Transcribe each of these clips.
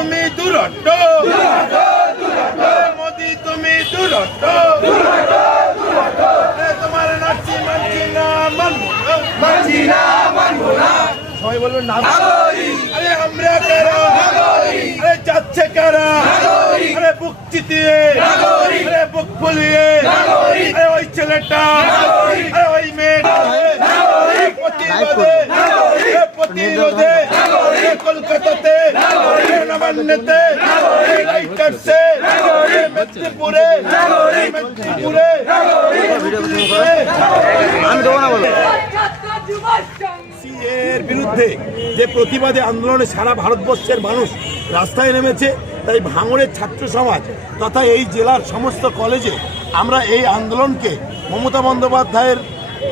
তুমি দুরট্ট, মোদি তুমি দুরট্ট, তোমার নাচি মানছি না মানবো না, সবাই বলবেন না। আরে আমরা কারা, আরে যাচ্ছে কারা, আরে বুক চিতিয়ে, আরে বুক ফুলিয়ে, আরে ওই ছেলেটা, আরে ওই মেয়েটা প্রতিরোধে কলকাতাতে, নবান্নতে, রাইটার্সে, মেদিনীপুরে, এর বিরুদ্ধে যে প্রতিবাদে আন্দোলনে সারা ভারতবর্ষের মানুষ রাস্তায় নেমেছে, তাই ভাঙড়ের ছাত্র সমাজ তথা এই জেলার সমস্ত কলেজে আমরা এই আন্দোলনকে মমতা বন্দ্যোপাধ্যায়ের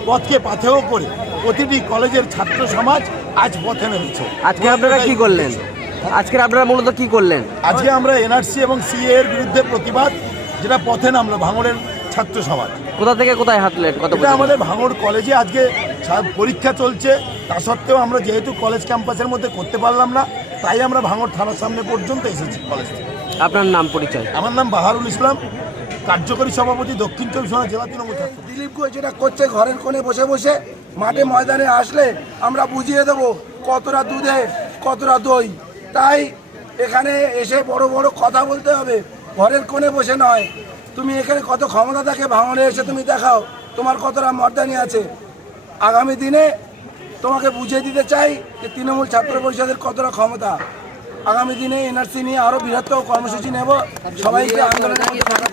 পথকে পাথেয় করে প্রতিটি কলেজের ছাত্র সমাজ আজ পথে নেমেছে। আজকে আপনারা কি করলেন? আজকে আপনারা মূলত কি করলেন? আজকে আমরা এনআরসি এবং সিএ এর বিরুদ্ধে প্রতিবাদ, যেটা পথে নামলো ভাঙড়ের ছাত্র সমাজ। কোথা থেকে কোথায় হাঁটলেন? এটা আমাদের ভাঙড় কলেজে আজকে পরীক্ষা চলছে, তা সত্ত্বেও আমরা যেহেতু কলেজ ক্যাম্পাসের মধ্যে করতে পারলাম না, তাই আমরা ভাঙড় থানার সামনে পর্যন্ত এসেছি কলেজ থেকে। আপনার নাম পরিচয়? আমার নাম বাহারুল ইসলাম, কার্যকরী সভাপতি, দক্ষিণ চব্বিশ পরগনা জেলা তৃণমূল ছাত্র। দিলীপ ঘোষ যেটা করছে ঘরের কোণে বসে বসে, মাঠে ময়দানে আসলে আমরা বুঝিয়ে দেবো কতটা দুধে কতটা দই। তাই এখানে এসে বড় বড় কথা বলতে হবে, ঘরের কোণে বসে নয়। তুমি এখানে কত ক্ষমতা থাকে ভাঙড়ে এসে তুমি দেখাও তোমার কতটা মর্দানি আছে। আগামী দিনে তোমাকে বুঝিয়ে দিতে চাই যে তৃণমূল ছাত্র পরিষদের কতটা ক্ষমতা। আগামী দিনে এনআরসি নিয়ে আরও বৃহত্তর কর্মসূচি নেব, সবাইকে আন্দোলনের মধ্যে থাকা।